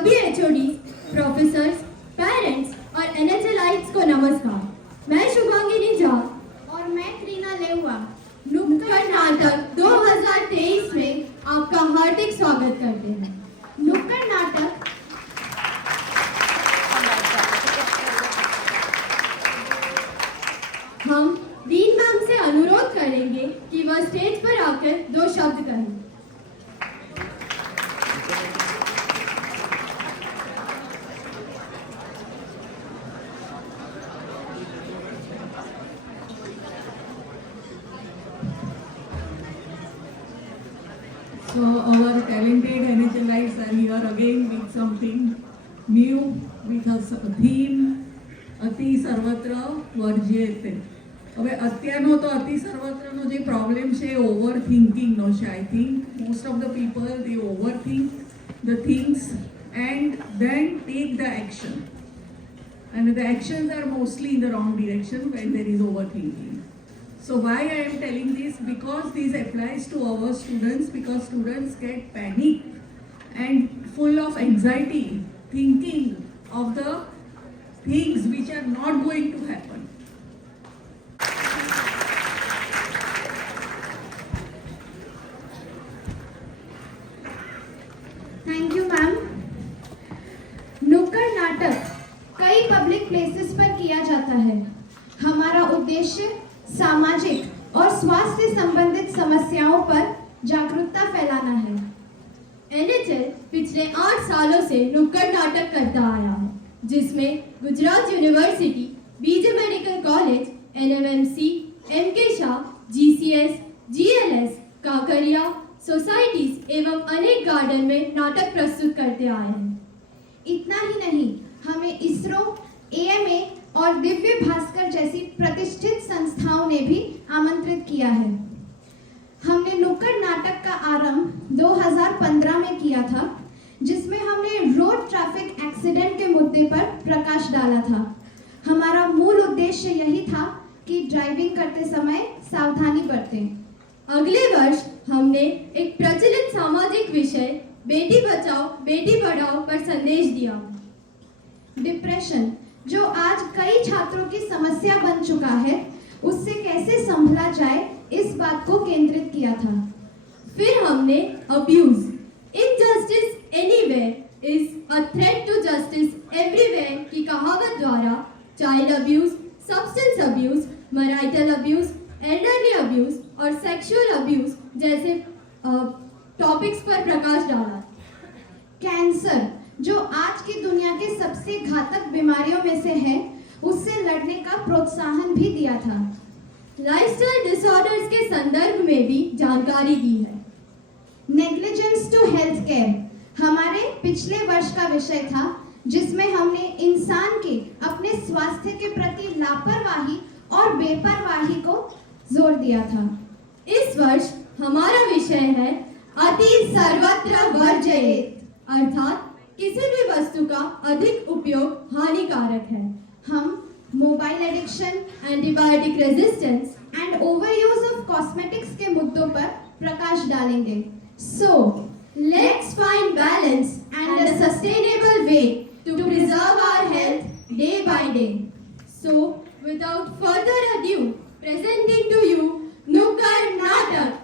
सभी HOD, professors, parents और एनएचएलाइट्स को नमस्कार। मैं शुभांगिनी झा और मैं क्रीना लेहुआ नुक्कड़ नाटक 2023 में आपका हार्दिक स्वागत करते हैं। नुक्कड़ नाटक हम डीन मैम से अनुरोध करेंगे कि वह स्टेज पर आकर 2 शब्द कहें। So our talented NHLites are here again with something new, with a theme અતિ સર્વત્ર વર્જ્યેતે. હવે અત્યારનો તો અતિ સર્વત્રનો જે પ્રોબ્લેમ છે ઓવર થિંકિંગનો છે. I think most of the people they overthink the things and then take the action, and the actions are mostly in the wrong direction when there is overthinking. So why I am telling this? Because this applies to our students, because students get panic and full of anxiety thinking of the things which are not going to happen. Thank you ma'am. नुक्कड़ नाटक कई public places पर किया जाता है। हमारा उद्देश्य सामाजिक और स्वास्थ्य संबंधित समस्याओं पर जागरूकता फैलाना है। एनएचएल पिछले 8 सालों से नुक्कड़ नाटक करता आया है, जिसमें Gujarat university, BJ medical college, NMMC, MK Shah, GCS, GLS, Kakaria, societies एवं अनेक गार्डन में नाटक प्रस्तुत करते आए हैं। इतना ही नहीं, हमें इसरो, एएमए और दिव्य भास्कर जैसी प्रतिष्ठित संस्थाओं ने भी आमंत्रित किया है। हमने नुक्कड़ नाटक का आरंभ 2015 में किया था, जिसमें हमने रोड ट्रैफिक एक्सीडेंट के मुद्दे पर प्रकाश डाला था। हमारा मूल उद्देश्य यही था कि ड्राइविंग करते समय सावधानी बरतें। अगले वर्ष हमने एक प्रचलित सामाजिक विषय बेटी बचाओ बेटी पढ़ाओ पर संदेश दिया। डिप्रेशन, जो आज कई छात्रों की समस्या बन चुका है, उससे कैसे संभला जाए, इस बात को केंद्रित किया था। फिर हमने abuse, injustice anywhere is a threat to justice everywhere की कहावत द्वारा child abuse, substance abuse, marital abuse, elderly abuse और सेक्सुअल अब्यूज जैसे टॉपिक्स पर प्रकाश डाला। कैंसर, जो आज की दुनिया के सबसे घातक बीमारियों में से है, उससे लड़ने का प्रोत्साहन भी दिया था। लाइफस्टाइल डिसऑर्डर्स के संदर्भ में भी जानकारी दी है। नेग्लिजेंस टू हेल्थ केयर हमारे पिछले वर्ष का विषय था, जिसमें हमने इंसान के अपने स्वास्थ्य के प्रति लापरवाही और बेपरवाही को जोर दिया था। इस वर्ष हमारा विषय है अति सर्वत्र वर्जयेत, अर्थात किसी भी वस्तु का अधिक उपयोग हानिकारक है। हम mobile addiction, antibiotic resistance and overuse of cosmetics के मुद्दों पर प्रकाश डालेंगे। So, let's find balance and a sustainable way to preserve our health day by day. So, without further ado, presenting to you Nukkad Natak.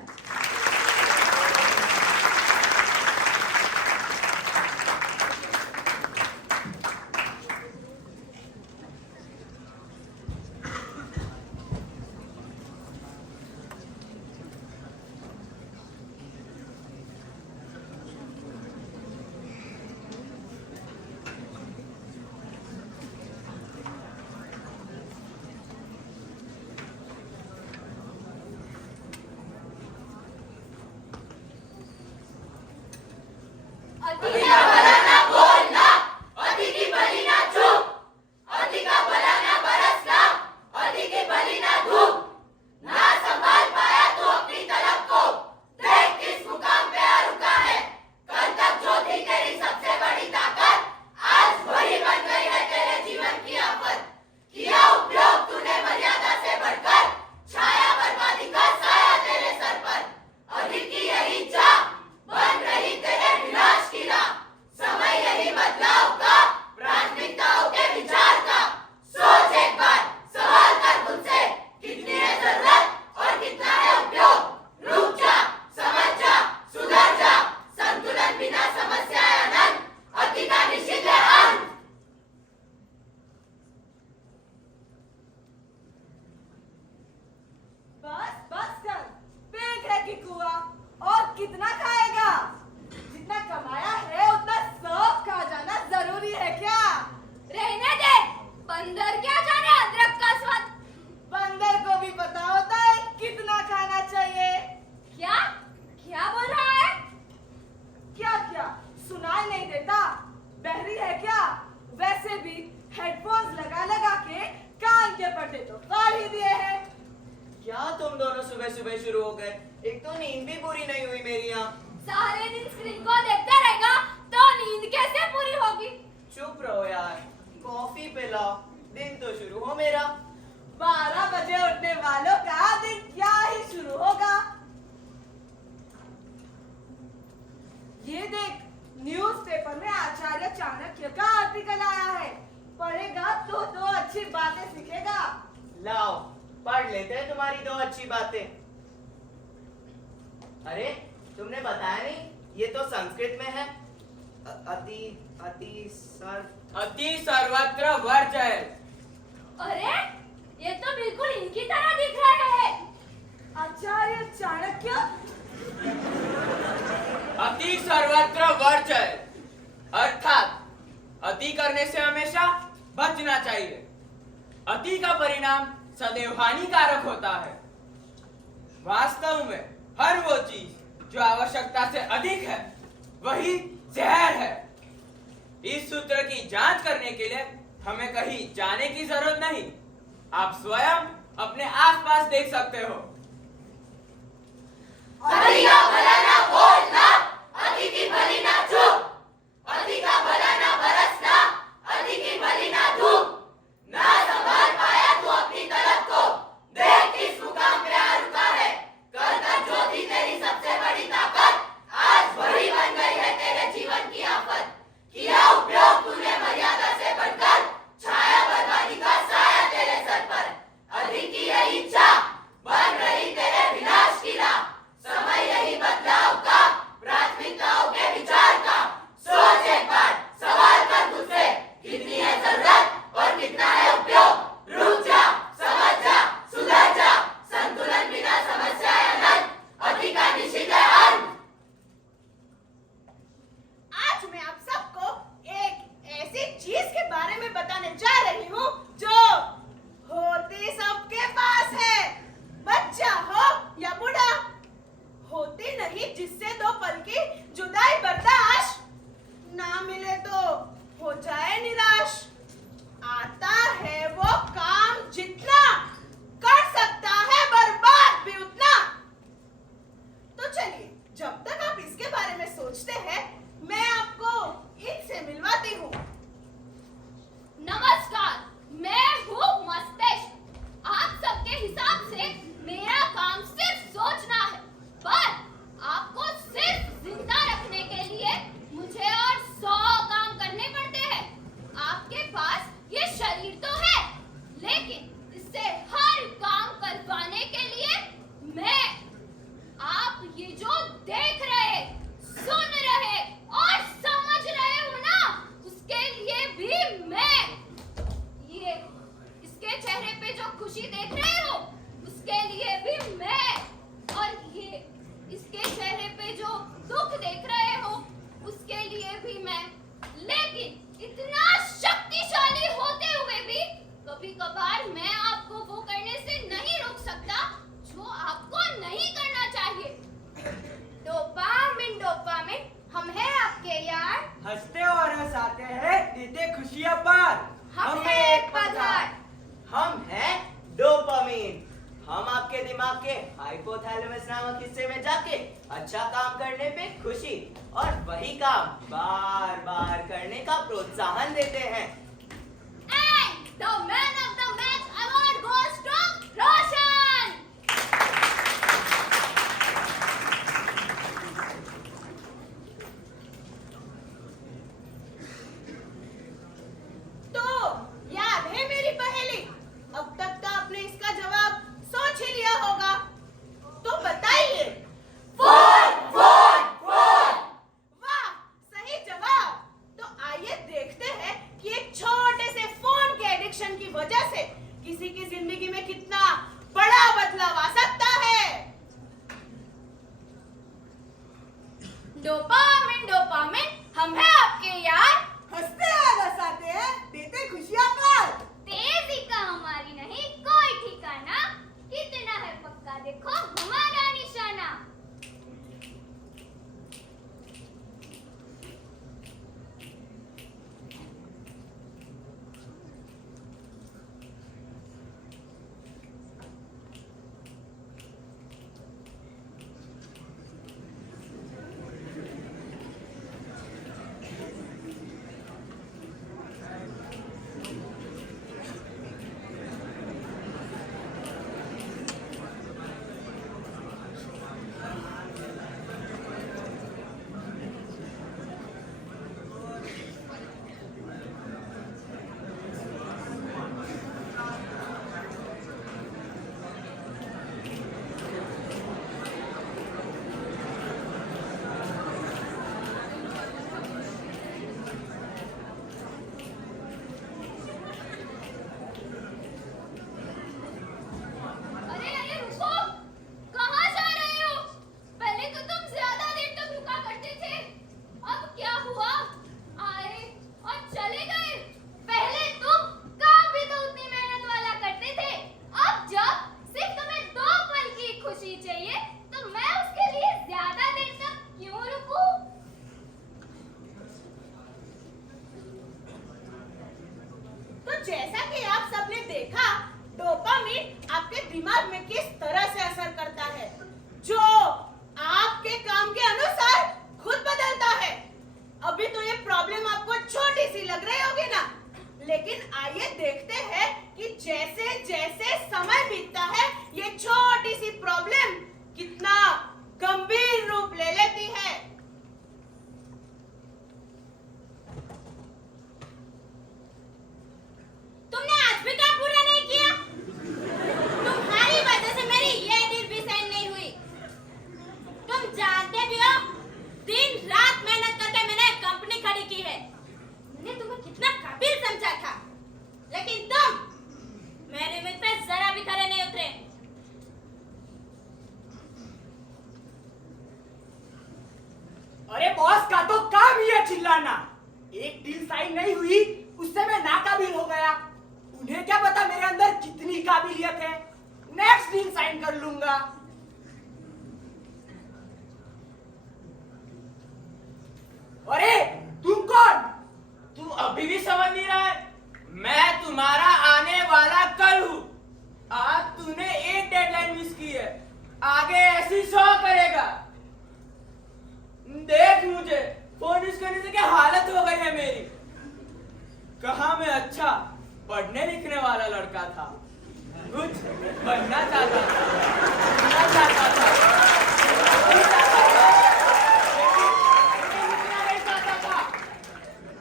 ही दिए हैं। क्या तुम दोनों सुबह सुबह शुरू हो गए? एक तो नींद भी पूरी नहीं हुई मेरी यहाँ। सारे दिन स्क्रीन को देखते रहेगा तो नींद कैसे पूरी होगी? चुप रहो यार, कॉफी पिलाओ, दिन तो शुरू हो मेरा। 12 बजे उठने वालों का दिन क्या ही शुरू होगा। ये देख, न्यूज़पेपर में आचार्य चाणक्य का आर्टिकल आया है। पढ़ेगा तो अच्छी बातें सीखेगा। लाओ पढ़ लेते हैं तुम्हारी 2 अच्छी बातें। अरे तुमने बताया नहीं, ये तो संस्कृत में है। अति सर्वत्र वर्जय। अरे ये तो बिल्कुल इनकी तरह दिख रहे हैं। आचार्य चाणक्य। अति सर्वत्र वर्जय अर्थात अति करने से हमेशा बचना चाहिए। अति का परिणाम सदैव हानिकारक होता है। वास्तव में हर वो चीज जो आवश्यकता से अधिक है वही जहर है। इस सूत्र की जांच करने के लिए हमें कहीं जाने की जरूरत नहीं, आप स्वयं अपने आसपास देख सकते हो। अति का भला ना बोलना, अति की भली ना चुप, अति का भला ना बरसना, अति की भली ना धूप। ना संभाल पाया तू अपनी तलब को, देख किस मुकाम पे आ रुका है। कल तक जो थी तेरी सबसे बड़ी ताकत, आज वही बन गई है तेरे जीवन की आफत। किया उपयोग तूने मर्यादा से बढ़कर, छाया बर्बादी का साया तेरे सर पर। अधिक की यही इच्छा बन रही तेरे विनाश की राह। समय यही बदलाव का, प्राथमिकताओं के विचार का। सोच एक बार, सवाल कर खुद से, कितनी है जरूरत और कितना है उपयोग। रुक जा, समझ जा, सुधर जा। संतुलन बिना समस्या अनंत, अति का निश्चित है अंत। आज मैं आप सबको एक ऐसी चीज के बारे में बताने जा रही हूँ जो होती सबके पास है, बच्चा हो या बूढ़ा। होती नहीं जिससे 2 पल की जुदाई बर्दाश्त ना मिले तो हो जाए निराश। आता है वो काम जितना, कर सकता है बर्बाद भी उतना। तो चलिए, जब तक आप इसके बारे में सोचते हैं, मैं आपको इनसे मिलवाती हूँ। नमस्कार, मैं हूँ मस्तिष्क। आप सबके हिसाब से मेरा काम सिर्फ सोचना है, पर आपको सिर्फ जिंदा रखने के लिए मुझे और 100 काम करने पड़ते हैं। आपके पास ये शरीर तो है, लेकिन इससे हर काम करवाने के लिए मैं, आप ये जो देख रहे, सुन रहे और समझ रहे हो ना, उसके लिए भी मैं। ये इसके चेहरे पे जो खुशी देख रहे हो, उसके लिए भी मैं। और ये इसके चेहरे पे जो दुख देख रहे हो, उसके लिए भी मैं। लेकिन इतना शक्तिशाली होते हुए भी कभी कभार मैं आपको वो करने से नहीं रोक सकता जो आपको नहीं करना चाहिए। डोपामिन डोपामिन, हम हैं आपके यार। हंसते और हंसाते हैं, देते खुशियां पार। हम हैं एक पदार्थ। हम हैं डोपामिन। हम आपके दिमाग के हाइपोथैलेमस नामक हिस्से में जाके अच्छा काम करने पे खुशी और वही काम बार बार करने का प्रोत्साहन देते हैं। And the man of the match award goes to Roshan. तो याद है मेरी पहेली? अब तक तो आपने इसका जवाब सोच ही लिया होगा, तो बताइए। Phone phone phone. वाह, सही जवाब। तो आइए देखते हैं कि एक छोटे से फोन के एडिक्शन की जैसा कि आप सबने देखा, डोपामिन आपके दिमाग में किस तरह से असर करता है, जो आपके काम के अनुसार खुद बदलता है। अभी तो ये प्रॉब्लम आपको छोटी सी लग रही होगी ना, लेकिन आइए देखते हैं कि जैसे जैसे समय बीतता है ये छोटी सी प्रॉब्लम कितना गंभीर रूप ले लेती है। तुमने आज भी काम पूरा नहीं किया। तुम्हारी वजह से मेरी ये डील भी साइन नहीं हुई। तुम जानते भी हो, दिन रात मेहनत करके मैंने कंपनी खड़ी की है। मैंने तुम्हें कितना काबिल समझा था, लेकिन तुम मेरी उम्मीद पे जरा भी खरे नहीं उतरे। अरे बॉस का तो काम ही है चिल्लाना। एक डील साइन नहीं हुई उससे मैं नाकाबिल हो गया। उन्हें क्या पता मेरे अंदर कितनी काबिलियत है। नेक्स्ट डील साइन कर लूंगा। अरे तुम कौन? तू अभी भी समझ नहीं रहा है? मैं तुम्हारा आने वाला कल हूँ। आज तूने एक डेडलाइन मिस की है, आगे ऐसी 100 करेगा। देख मुझे फोन यूज करने से क्या हालत हो गई है मेरी। कहा मैं अच्छा पढ़ने लिखने वाला लड़का था, कुछ बनना चाहता था, बनना चाहता था,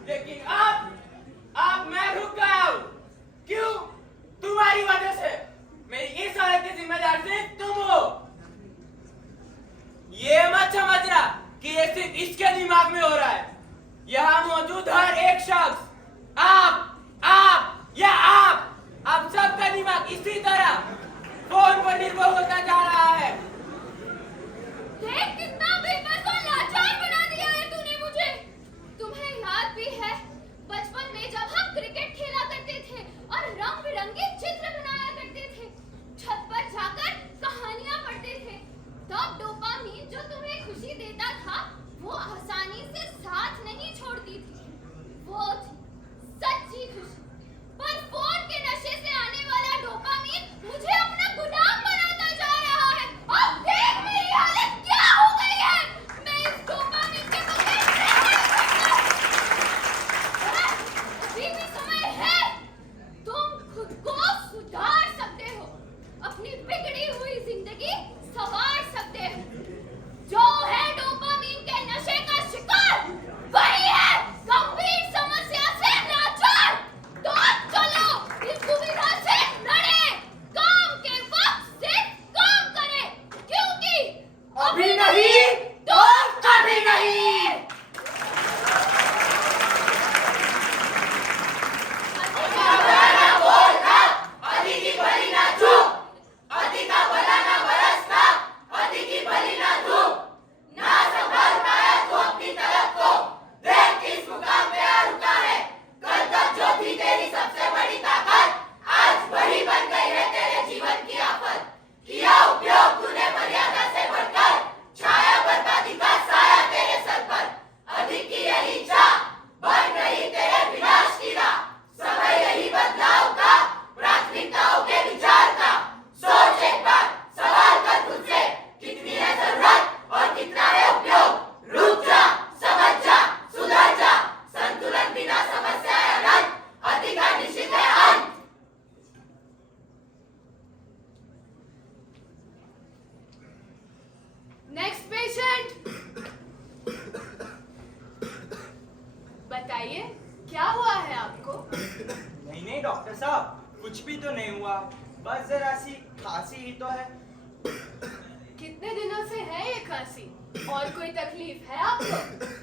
लेकिन अब मैं रुक गया हूँ। क्यों? तुम्हारी वजह से। मेरी इस हालत की जिम्मेदार सिर्फ तुम हो। ये मत समझना कि ये सिर्फ इसके दिमाग में हो रहा है। यहाँ मौजूद हर एक शख्स, आप या आप सबका दिमाग इसी तरह फोन पर निर्भर होता जा रहा है। देख कितना बेबस और लाचार बना दिया है तूने मुझे। तुम्हें याद भी है बचपन में जब हम क्रिकेट खेला करते थे और रंग बिरंगे चित्र बनाया करते थे, छत पर जाकर कहानियां पढ़ते थे, तब डोपामीन जो तुम्हें खुशी देता था वो आसानी से साथ नहीं छोड़ती थी। वो थी सच्ची खुशी। पर फोन के नशे से आने वाला डोपामीन मुझे अपना गुलाम बनाता जा रहा है। अब देख मेरी हालत क्या हो गई है। मैं इस डोपामीन के बगैर रह नहीं सकता। अभी भी समय है। तुम खुद को सुधार सकते हो, अपनी बिगड़ी हुई जिंदगी संवार सकते हो। जो है डोपामीन के नशे का शिकार, वही है गंभीर समस्या से लाचार। तो चलो इस दुविधा से लड़े, काम के वक्त सिर्फ काम करें, क्योंकि अभी नहीं तो कभी नहीं। Next patient. बताइए क्या हुआ है आपको? नहीं डॉक्टर साहब, कुछ भी तो नहीं हुआ, बस जरा सी खांसी ही तो है। कितने दिनों से है ये खांसी? और कोई तकलीफ है आपको?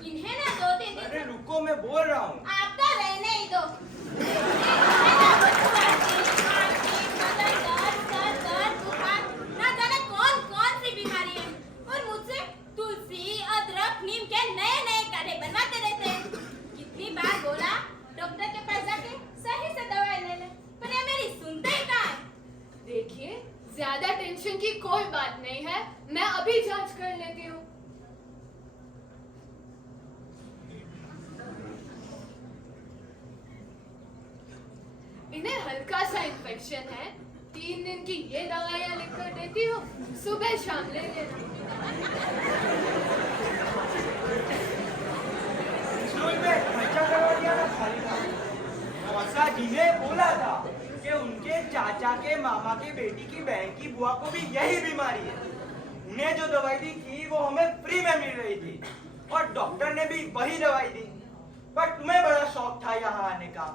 इन्हें ना 2-3 दिन अरे रुको, मैं बोल रहा हूँ। आप तो रहने ही दो। ना जाने कौन सी बीमारी है, और मुझसे तुलसी अदरक नीम के नए काढ़े बनवाते रहते हैं। कितनी बार बोला डॉक्टर के पास जाके सही से दवाई ले ले, पर ये मेरी सुनते ही कहाँ है। देखिए ज्यादा टेंशन की कोई बात नहीं है, मैं अभी जांच कर लेती हूँ। इन्हें हल्का सा इन्फेक्शन है, 3 दिन की ये दवाइयाँ लिख कर देती हूँ, सुबह शाम ले लेना। स्कूल में खर्चा करवा दिया ना खाली का। मौसा जी ने बोला था कि उनके चाचा के मामा के बेटी की बहन की बुआ को भी यही बीमारी है। उन्हें जो दवाई दी थी वो हमें फ्री में मिल रही थी और डॉक्टर ने भी वही दवाई दी। पर तुम्हें बड़ा शौक था यहाँ आने का,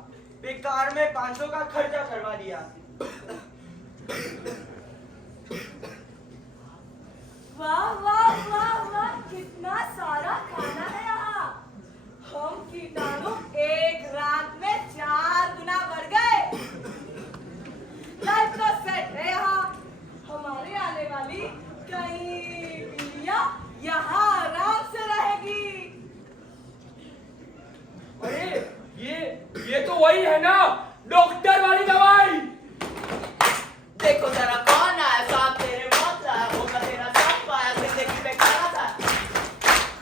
बेकार में 500 का खर्चा करवा दिया। वाह वाह वाह वाह, कितना सारा खाना है यहाँ। हम कीटाणु एक रात में 4 गुना बढ़ गए। लाइफ तो सेट है यहाँ। हमारे आने वाली कई पीढ़ियाँ यहाँ आराम से रहेगी। अरे ये तो वही है ना, डॉक्टर वाली दवाई। देखो जरा कौन आया, साहब तेरे मौत लाया, मौका तेरा साथ पाया, जिंदगी में खड़ा था।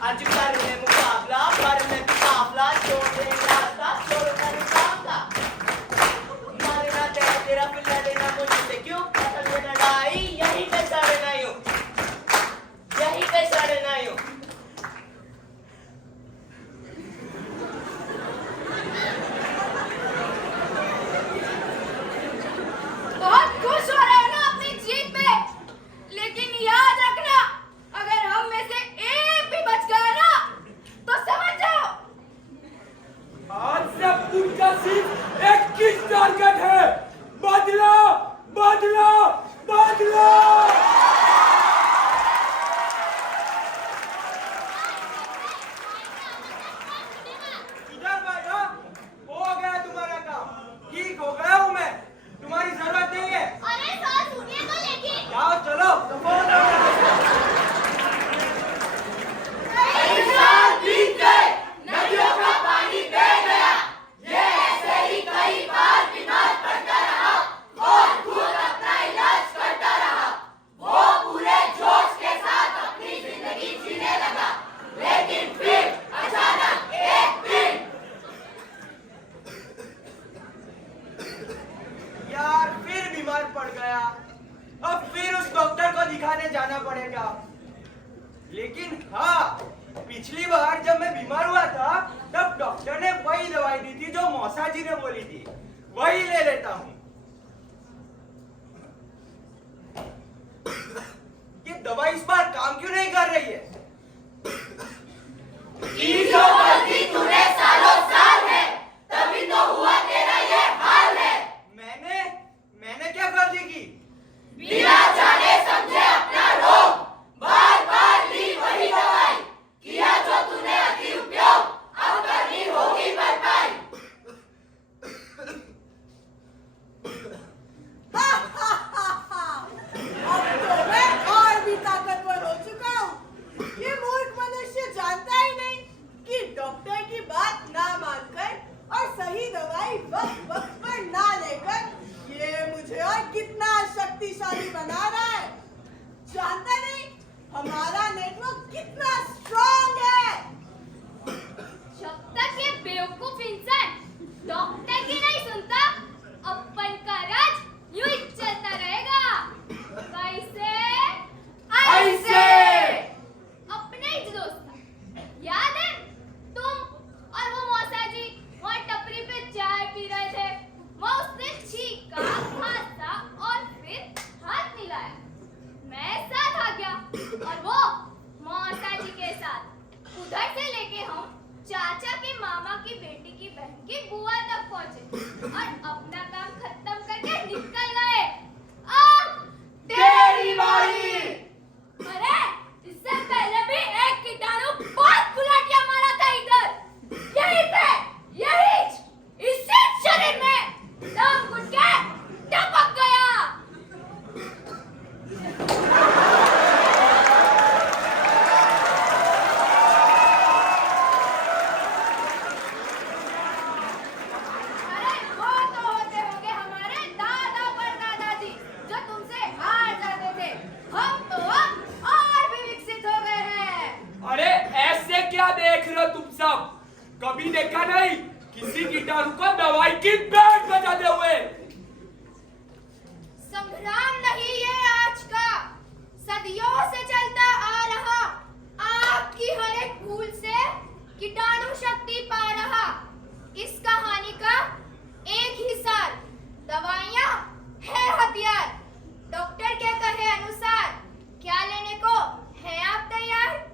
आज कर ले मुकाबला, पर में काफला, छोड़ दे रास्ता, छोड़ कर काफला। मारना तेरा पिल्ला लेना मुझसे क्यों, असल में लड़ाई यहीं पे सड़ना यूं, यहीं पे सड़ना यूं। बहुत खुश हो रहे हो ना अपनी जीत पे, लेकिन याद रखना, अगर हम में से एक भी बच गया ना, तो समझ जाओ आज से उनका सिर्फ एक ही टारगेट है, बदला बदला बदला। इधर बैठो, हो गया तुम्हारा काम, ठीक हो गया हूँ मैं, तुम्हारी जरूरत नहीं है। अरे सर सुनिए तो, लेकिन जाओ चलो, नदियों का पानी बह गया, ये ऐसे ही कई बार बीमार पड़ता रहा और खुद अपना इलाज करता रहा। वो पूरे जोश के साथ अपनी जिंदगी जीने लगा, लेकिन फिर अचानक एक दिन यार फिर बीमार पड़ गया। अब फिर उस डॉक्टर को दिखाने जाना पड़ेगा। लेकिन हाँ, पिछली बार जब मैं बीमार हुआ था तब डॉक्टर ने वही दवाई दी थी जो मौसा जी ने बोली थी, वही ले लेता हूँ। ये दवाई इस बार काम क्यों नहीं कर रही है? जो गलती तूने सालों साल है, तभी तो हुआ तेरा ये हाल है। मैंने क्या गलती की? बिना जाने समझे अपना रोग, बार बार ली वही दवाई, किया जो तूने अति उपयोग, अब करनी होगी भरपाई। अब तो मैं और भी ताकतवर हो चुका हूँ। ये मूर्ख मनुष्य जानता ही नहीं कि डॉक्टर की बात ना मानकर और सही दवाई वक्त वक्त पर ना लेकर ये मुझे और कितना शक्तिशाली बना रहा है। जानता नहीं हमारा नेटवर्क कितना स्ट्रॉन्ग है। जब तक ये बेवकूफ इंसान डॉक्टर की नहीं सुनता, अपन का राज यूं ही चलता रहेगा। कैसे? ऐसे। अपने ही दोस्त था, याद है? तुम और वो मौसा जी वहाँ टपरी पे चाय पी रहे थे। वो उसने छींका, खांसा और फिर हाथ मिलाया। मैं साथ आ गया और वो मौसा जी के साथ उधर से लेके हम चाचा के मामा की बेटी की बहन की बुआ तक पहुंचे और अपना काम खत्म करके निकल गए। अब तेरी बारी। अरे इससे पहले भी एक कीटाणु बहुत गुलाटियां मारा था इधर, यहीं पे, यही इसी शरीर में दम घुट के टपक गया। अरे वो तो हमको दवाई की बैंड बजाते हुए। संग्राम नहीं ये आज का, सदियों से चलता आ रहा, आपकी हर एक भूल से कीटाणु शक्ति पा रहा। इस कहानी का एक ही सार, दवाइयाँ है हथियार। डॉक्टर के कहे अनुसार क्या लेने को है आप तैयार?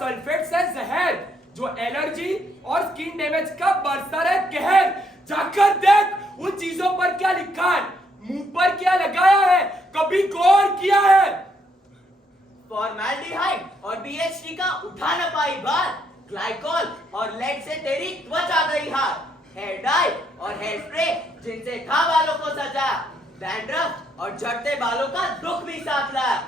सल्फेट से जहर जो एलर्जी और स्किन डैमेज का बरसर है कहर। जाकर देख उन चीजों पर क्या लिखा है, मुंह पर क्या लगाया है, कभी गौर किया है? फॉर्मेल्डिहाइड और बीएचटी का उठा न पाई बात, ग्लाइकोल और लेड से तेरी त्वचा गई हार, हेयर डाई और हेयर स्प्रे जिनसे घा बालों को सजा, डैंड्रफ और झड़ते बालों का दुख भी साथ लाया।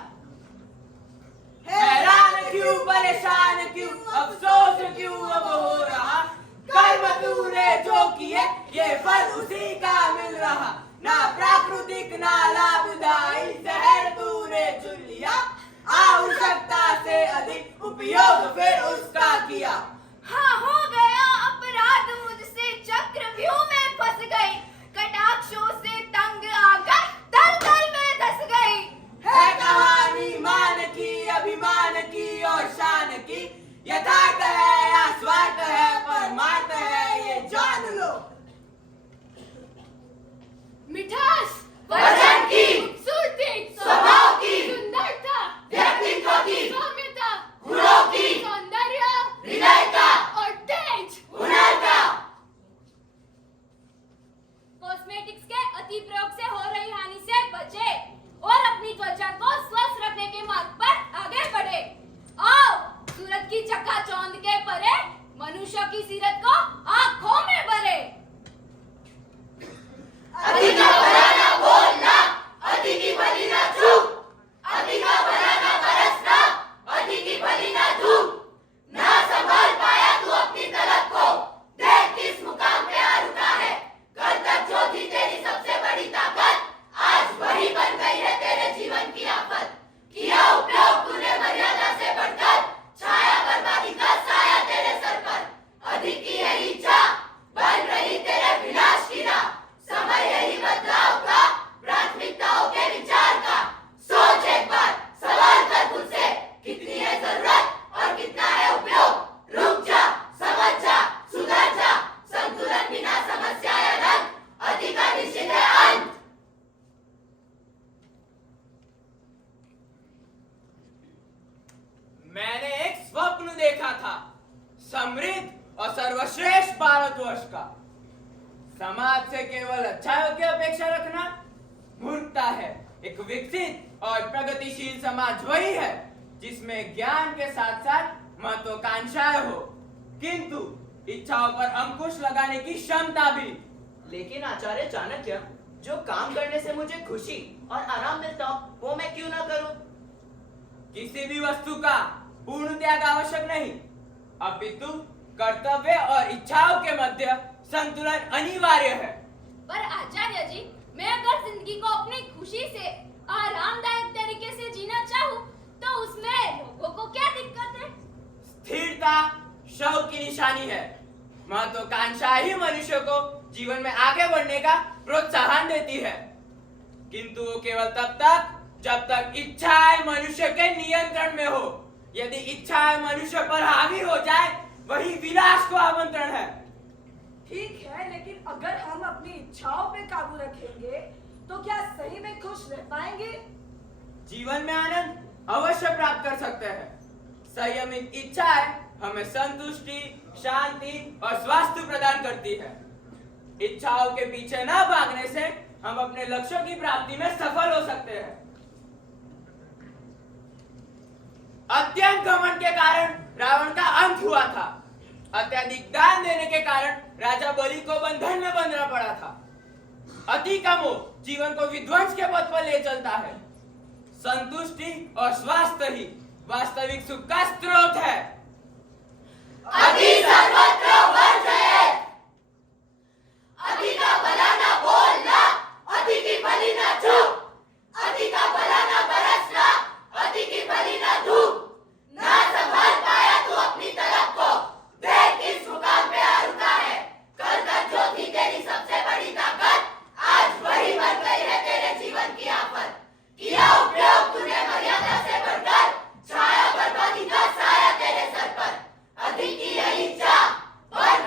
हैरान क्यों, परेशान क्यों, अफसोस क्यों अब हो रहा, कर्म तूने जो किए ये फल उसी का मिल रहा, ना प्राकृतिक ना लाभदायी जहर तूने चुन लिया, आवश्यकता से अधिक उपयोग फिर उसका किया। हाँ, हो गया अपराध मुझसे, चक्रव्यूह में फंस गई, कटाक्षों से तंग आकर दलदल में धंस गई। है कहानी मान की, अभिमान की और शान की, यथार्थ है या स्वार्थ है, परमार्थ है ये जान लो। मिठास वचन की, खूबसूरती स्वभाव की, सुंदरता व्यक्तित्व की, सौम्यता गुणों की, सौंदर्य हृदय का और तेज हुनर का। कॉस्मेटिक्स के अति प्रयोग से हो रही हानि से बचे और अपनी त्वचा को स्वस्थ रखने के मार्ग पर आगे बढ़े। आओ सूरज की चकाचौंध के परे मनुष्य की सीरत को आंखों में भरे। अति का भला ना बोलना, अति की भली ना चूक, अति का भला ना बरसना, अति की भली ना धूप, ना संभाल पाया तू अपनी तलब को, देख किस मुकाम पे आ रुका है, कल तक जो थी तेरी सबसे बड़ी ताकत, आज वही बन गई है तेरे जीवन की आफत। किया उपयोग तूने मर्यादा से बढ़कर, छाया बर्बादी का साया तेरे सर पर, अधिक की यही इच्छा बन रही तेरे विनाश की राह, समय यही बदलाव का, प्राथमिकताओं के विचार का, सोच एक बार, सवाल कर खुद से, कितनी है जरूरत और कितना है उपयोग, रुक जा, समझ जा, सुधर जा, संतुलन बिना समस्या या रंग, अति का निश्चित है अंत। मैंने एक स्वप्न देखा था, समृद्ध और सर्वश्रेष्ठ भारतवर्ष का। समाज से केवल अच्छाइयों की अपेक्षा रखना मूर्खता है। एक विकसित और प्रगतिशील समाज वही है जिसमें ज्ञान के साथ साथ महत्वाकांक्षाएं हो, किंतु इच्छाओं पर अंकुश लगाने की क्षमता भी। लेकिन आचार्य चाणक्य, जो काम करने से मुझे खुशी और आराम मिलता हो वो मैं क्यों ना करूं? किसी भी वस्तु का पूर्ण त्याग आवश्यक नहीं, अपितु कर्तव्य और इच्छाओं के मध्य संतुलन अनिवार्य है। पर आचार्य जी, मैं अगर जिंदगी को अपनी खुशी से आरामदायक तरीके से जीना चाहूँ तो उसमें लोगों को क्या दिक्कत है? स्थिरता शव की निशानी है। महत्वाकांक्षा ही मनुष्य को जीवन में आगे बढ़ने का प्रोत्साहन देती है, किंतु वो केवल तब तक जब तक इच्छाएं मनुष्य के नियंत्रण में हो। यदि इच्छाएं मनुष्य पर हावी हो जाए, वही विनाश को आमंत्रण है। ठीक है, लेकिन अगर हम अपनी इच्छाओं पे काबू रखेंगे तो क्या सही में खुश रह पाएंगे? जीवन में आनंद अवश्य प्राप्त कर सकते हैं। संयमित इच्छाएं हमें संतुष्टि, शांति और स्वास्थ्य प्रदान करती है। इच्छाओं के पीछे न भागने से हम अपने लक्ष्यों की प्राप्ति में सफल हो सकते हैं। अत्यंत घमंड के कारण रावण का अंत हुआ था। अत्यधिक दान देने के कारण राजा बलि को बंधन में बंधना पड़ा था। अति का मोह जीवन को विध्वंस के पथ पर ले चलता है। संतुष्टि और स्वास्थ्य ही वास्तविक सुख का स्रोत है। अति सर्वत्र वर्जयेत्। अति का भला ना बोलना, अति की भली ना चूक, अति का भला ना बरसना, अति की भली ना धूप, ना संभाल पाया तू अपनी तलब को, देख किस मुकाम पे आ रुका है, कल तक जो थी तेरी सबसे बड़ी ताकत, आज वही बन गई है तेरे जीवन की आफत। किया उपयोग तूने मर्यादा से बढ़कर, छाया बर्बादी का साया तेरे सर पर, अधिक की यही इच्छा बन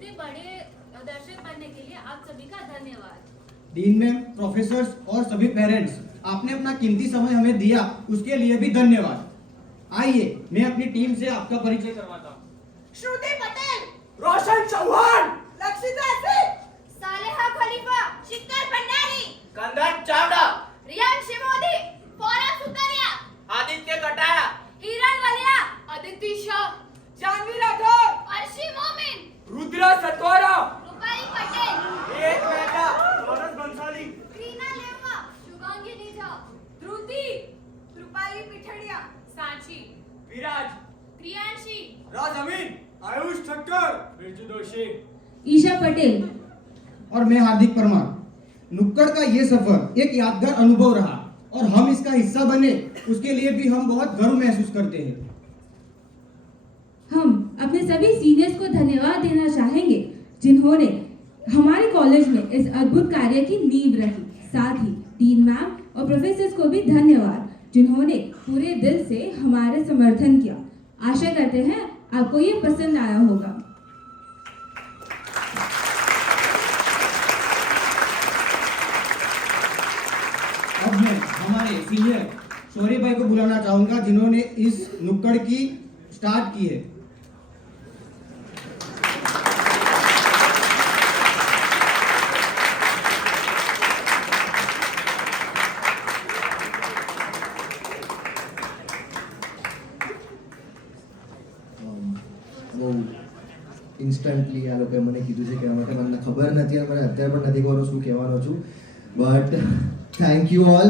इतने बड़े दर्शक बनने के लिए आप सभी का धन्यवाद। डीन मैम, प्रोफेसर्स और सभी पेरेंट्स, आपने अपना कीमती समय हमें दिया, उसके लिए भी धन्यवाद। आइए मैं अपनी टीम से आपका परिचय करवाता हूँ। श्रुति पटेल, रोशन चौहान, लक्षिता सिंह, सालेहा खलीफा, शिखर भंडारी, कंदन चावड़ा, रियांशी मोदी, फौरा सुतरिया, आदित्य कटारा, हिरण वलिया, अदिति शाह, जानवी राठौर, अर्शी मोमिन, रुद्रा सतवारा, रूपाली पटेल, एक मेहता, लॉरेंस बंसाली, रीना लेवा, शुभांगिनी झा, ध्रुति, रूपाली पिठड़िया, सांची, विराज, प्रियांशी, राज अमीन, आयुष ठक्कर, बिरजू दोषी, ईशा पटेल और मैं हार्दिक परमार। नुक्कड़ का ये सफर एक यादगार अनुभव रहा और हम इसका हिस्सा बने, उसके लिए भी हम बहुत गर्व महसूस करते हैं। हम अपने सभी सीनियर्स को धन्यवाद देना चाहेंगे जिन्होंने हमारे कॉलेज में इस अद्भुत कार्य की नींव रखी। साथ ही डीन मैम और प्रोफेसर्स को भी धन्यवाद जिन्होंने पूरे दिल से हमारे समर्थन किया। आशा करते हैं आपको ये पसंद आया होगा। अब मैं हमारे सीनियर शौर्य भाई को बुलाना चाहूंगा जिन्होंने इस नुक्कड़ की स्टार्ट की है। બહુ ઇન્સ્ટન્ટલી આ લોકોએ મને કીધું છે કહેવા માટે, મને ખબર નથી અને મને અત્યારે પણ નથી ખબર શું કહેવાનો છું, but thank you all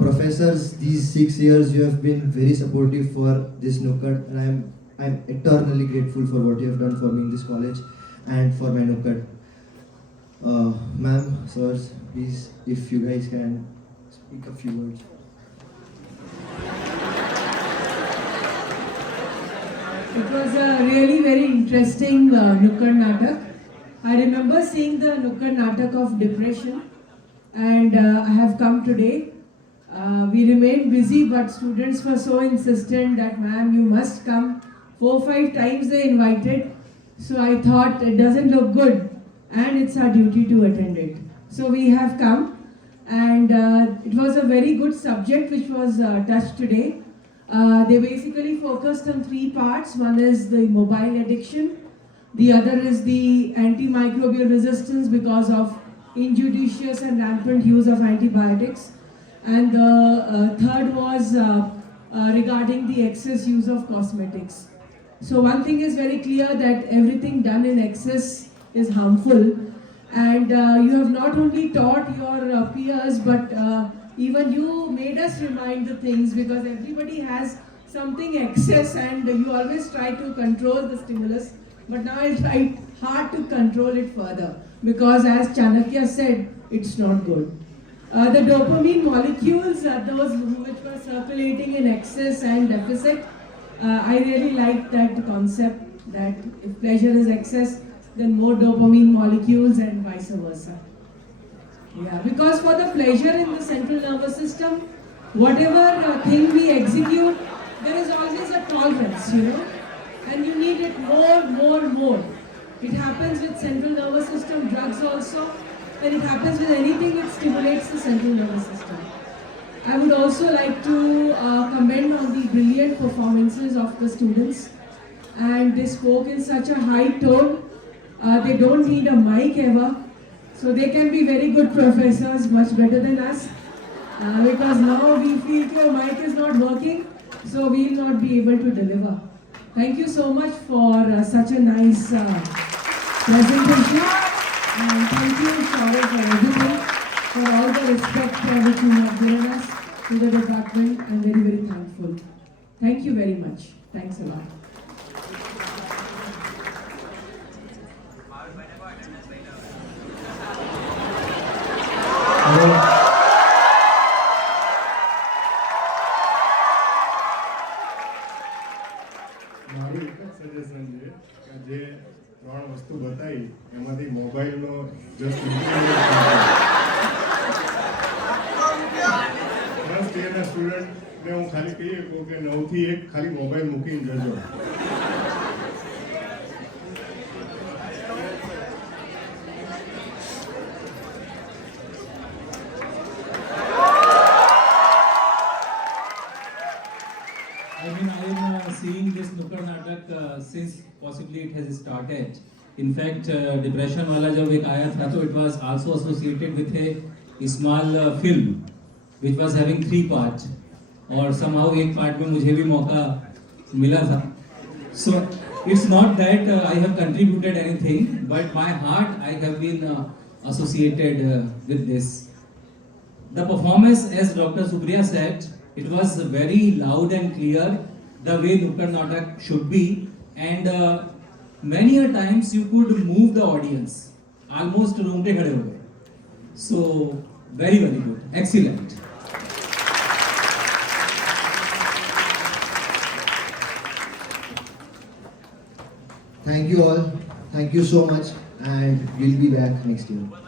professors. These 6 years you have been very supportive for this Nukkad, and I'm eternally grateful for what you have done for me in this college and for my Nukkad. Ma'am, sirs, please, if you guys can speak a few words. It was a really very interesting Nukkad Natak. I remember seeing the Nukkad Natak of depression, and I have come today. We remained busy, but students were so insistent that ma'am, you must come. 4-5 times they invited, so I thought it doesn't look good, and it's our duty to attend it. So we have come, and it was a very good subject which was touched today. They basically focused on 3 parts. One is the mobile addiction, the other is the antimicrobial resistance because of injudicious and rampant use of antibiotics, and the third was regarding the excess use of cosmetics. So one thing is very clear, that everything done in excess is harmful, and you have not only taught your peers, but even you made us remind the things, because everybody has something excess and you always try to control the stimulus, but now it's hard to control it further, because as Chanakya said, it's not good. The dopamine molecules, those which were circulating in excess and deficit, I really like that concept, that if pleasure is excess, then more dopamine molecules and vice versa. Yeah, because for the pleasure in the central nervous system, whatever thing we execute, there is always a tolerance, and you need it more. It happens with central nervous system drugs also, and it happens with anything which stimulates the central nervous system. I would also like to commend on the brilliant performances of the students, and they spoke in such a high tone. They don't need a mic ever, so they can be very good professors, much better than us, because now we feel your mic is not working, so we will not be able to deliver. Thank you so much for such a nice presentation, and thank you, Shaurya, for everything, for all the respect which you have given us to the department. I'm very, very thankful. Thank you very much. Thanks a lot. મારું એક જ suggestion છે કે જે 3 વસ્તુ બતાવી એમાંથી મોબાઈલનો જસ્ટ બસ તેના સ્ટુડન્ટને હું ખાલી કહી શકું કે 9 થી 1 ખાલી મોબાઈલ મૂકીને જજો. I mean, I am seeing this Nukkad Natak since possibly it has started. In fact, depression वाला जब एक आया था तो it was also associated with a small film which was having 3 parts और somehow एक part में मुझे भी मौका मिला था. So it's not that I have contributed anything, but my heart I have been associated with this. The performance, as Dr. Supriya said, it was very loud and clear, the way Nukkad Natak should be, and many a times you could move the audience, almost room pe khade ho gaye. So very good, excellent. Thank you all. Thank you so much, and we'll be back next year.